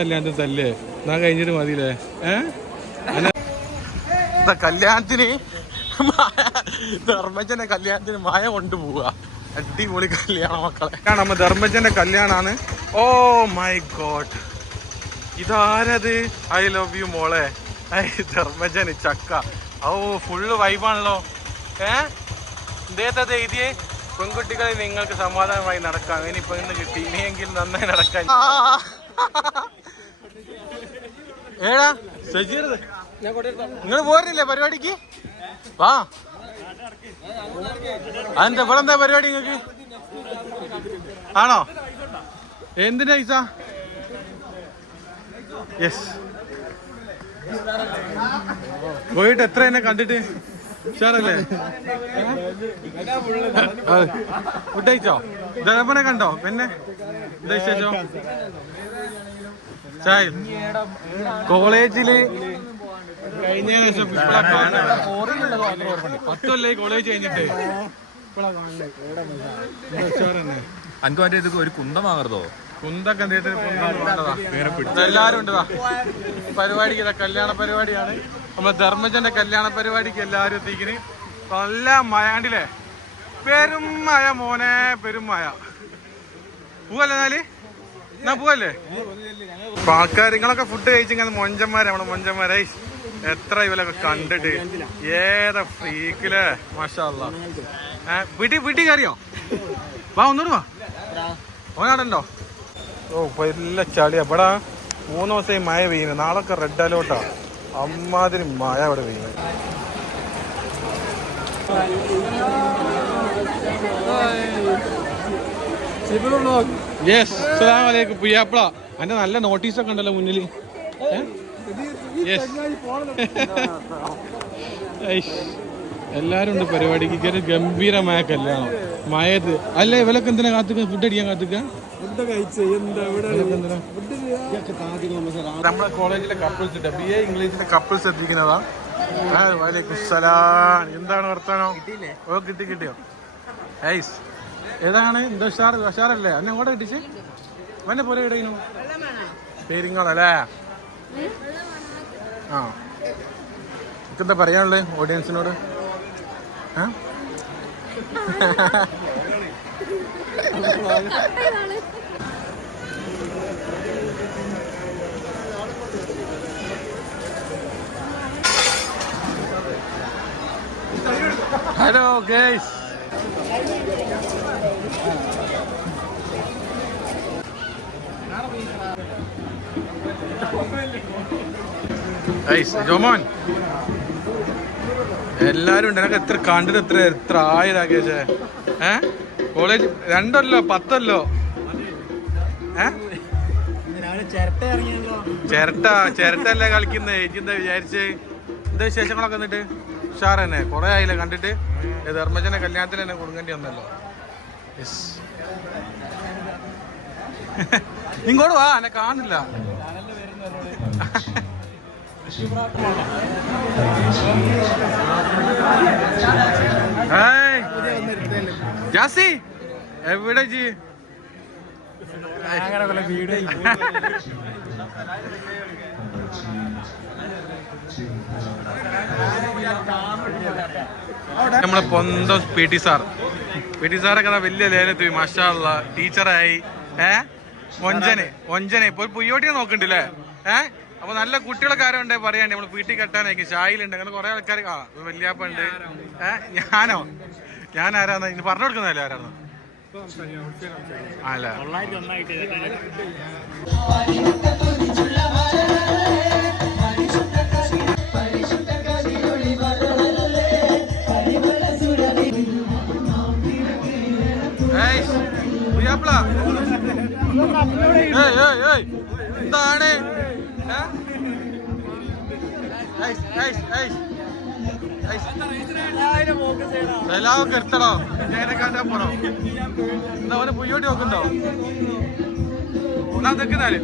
കല്യാണത്തിന് തല്ലേ എന്നാ കഴിഞ്ഞിട്ട് മതിയില്ലേ? ഏ? ഇതാ കല്യാണത്തിന് ധർമ്മജന്റെ കല്യാണത്തിന് മായ കൊണ്ടുപോവുക അടിപൊളി കല്യാണ മക്കളെ. നമ്മ ധർമ്മജന്റെ കല്യാണാണ്. Oh my god. ഇതാരത്? ഐ ലവ് യു മോളെ. ഐ ധർമ്മജന് ചക്ക. ഓ ഫുള്ള് വൈബാണല്ലോ ഏ? ഇദ്ദേഹത്തെ എഴുതിയേ? പെൺകുട്ടികളെ നിങ്ങൾക്ക് സമാധാനമായി നടക്കാം. ഇനി പെണ്ണ് കിട്ടി. ഇനിയെങ്കിലും നന്നായി നടക്കാൻ. ഏടാ? സജീർ നിങ്ങൾ പോരുന്നില്ലേ പരിപാടിക്ക്? വാ. അതെന്താ ഇവിടെ എന്താ പരിപാടി നിങ്ങൾക്ക്? ആണോ? എന്തിനാ ഈസ? യെസ് പോയിട്ട് എത്ര എന്നെ കണ്ടിട്ട്? ഉഷാറല്ലേ? ഫുഡ് കഴിച്ചോ? ദളപ്പനെ കണ്ടോ? പിന്നെ? എന്താ വിശേഷം? കോളേജിൽ കഴിഞ്ഞ ശേഷം കാണുന്നത്. പത്തല്ലേ കോളേജ് കഴിഞ്ഞിട്ട്. അനക്ക് മറ്റേ ഇത് ഒരു കുന്തമാകരുതോ കുന്തൊക്കെ എല്ലാരും ഉണ്ട് പരിപാടിക്ക് കല്യാണ പരിപാടിയാണ്. നമ്മളെ ധർമ്മജന്റെ കല്യാണ പരിപാടിക്ക് എല്ലാരും എത്തിക്കണ് നല്ല മയാണ്ടില്ലേ പെരും മഴ മോനെ പെരും പൂവല്ലേ എന്നാ പോവല്ലേ? അപ്പൊ ആൾക്കാർ നിങ്ങളൊക്കെ ഫുഡ് കഴിച്ചിങ്ങനെ മൊഞ്ചന്മാരെ നമ്മളെ മൊഞ്ചന്മാരെ. എത്ര ഇവലൊക്കെ കണ്ടിട്ട്. ഏതാ ഫ്രീക്കില്ലേ മാഷാ വീട്ടിൽ വീട്ടി വീട്ടിൽ കയറിയോ വാ ഒന്നുകൂടി വാ. ഓനാടുണ്ടോ ഓ വല്ല ചളിയാ ഇവിടെ മൂന്ന് ദിവസമായി മഴ പെയ്യുന്നു. നാളൊക്കെ റെഡ് അലോട്ടാ അമ്മാതിരി മഴ ഇവിടെ പെയ്യുന്നത് യെസ് അസ്സലാമലൈക്കും. പുയ്യാപ്പിള അതിന്റെ നല്ല നോട്ടീസൊക്കെ ഉണ്ടല്ലോ മുന്നിൽ. യെസ് എല്ലാരും ഉണ്ട് പരിപാടിക്ക്. കയറി ഗംഭീരമായ കല്യാണം. മയത് അല്ല ഇവലൊക്കെ എന്തിനാ കാത്തു ഫുഡ് അടിക്കാൻ കാത്തുക നമ്മളെ കോളേജിലെ കപ്പിൾസ് ബി എ ഇംഗ്ലീഷിലെ കപ്പിൾസ് എത്തിക്കുന്നതാ. എന്താണ് വർത്താനം? ഓ കിട്ടി കിട്ടിയോ? ഐസ് ഏതാണ്? ഇന്ദോഷാർ ഉഷാർ ഉഷാറല്ലേ? അന്നെ എങ്ങോട്ട് കിട്ടിച്ച്? വന്നെ പോലെ ഇടയിനു പേരിങ്ങളല്ലേ ആ. എന്താ പറയാനുള്ളത് ഓഡിയൻസിനോട് ഹലോ ഗേസ് ജോമോൻ എല്ലാരും ഉണ്ട്. എനക്ക് എത്ര കണ്ടിട്ട് എത്ര എത്ര ആയി രാകേഷേ ഏ? കോളേജ് രണ്ടല്ലോ പത്തല്ലോ. ചിരട്ട ചിരട്ടല്ലേ കളിക്കുന്നത് ഏജിന്താ വിചാരിച്ച്? എന്താ വിശേഷങ്ങളൊക്കെ എന്നിട്ട്? ഉഷാർ തന്നെ കുറെ ആയില്ലേ കണ്ടിട്ട്? ധർമ്മജനെ കല്യാണത്തിന് തന്നെ കൊടുക്കേണ്ടി വന്നല്ലോ. ഇങ്ങോട്ട് വാ എന്നെ കാണില്ല എവിടെ ജി? നമ്മളെ പൊന്തം P T sir. P T സാറൊക്കെ കഥ വലിയ ലേലത്ത് മഷാള്ള ടീച്ചറായി. ഏ? ഒഞ്ചനെ ഒഞ്ചനെ. ഇപ്പൊ പുയ്യോട്ടിയെ നോക്കണ്ടല്ലേ? ഏ? അപ്പൊ നല്ല കുട്ടികളൊക്കെ ആരും ഉണ്ടെങ്കിൽ പറയാണ്ട് നമ്മൾ വീട്ടിൽ കെട്ടാനായിരിക്കും. ഷായിലുണ്ട് അങ്ങനെ കുറെ ആൾക്കാർ ആ വല്യാപ്പ ഉണ്ട് ഞാനോ? ഞാൻ ആരാന്ന് ഇനി പറഞ്ഞു കൊടുക്കുന്നതല്ലേ ആരാന്ന്? അല്ല. എന്താണ്? എല്ലാവർക്കും എടുത്തടോ. ജയനക്കാരന്റെ പോണം? എന്താ അവനെ പുയ്യോട്ടി നോക്കുന്നുണ്ടോ? ഒന്നാം തെക്കുന്നാൽ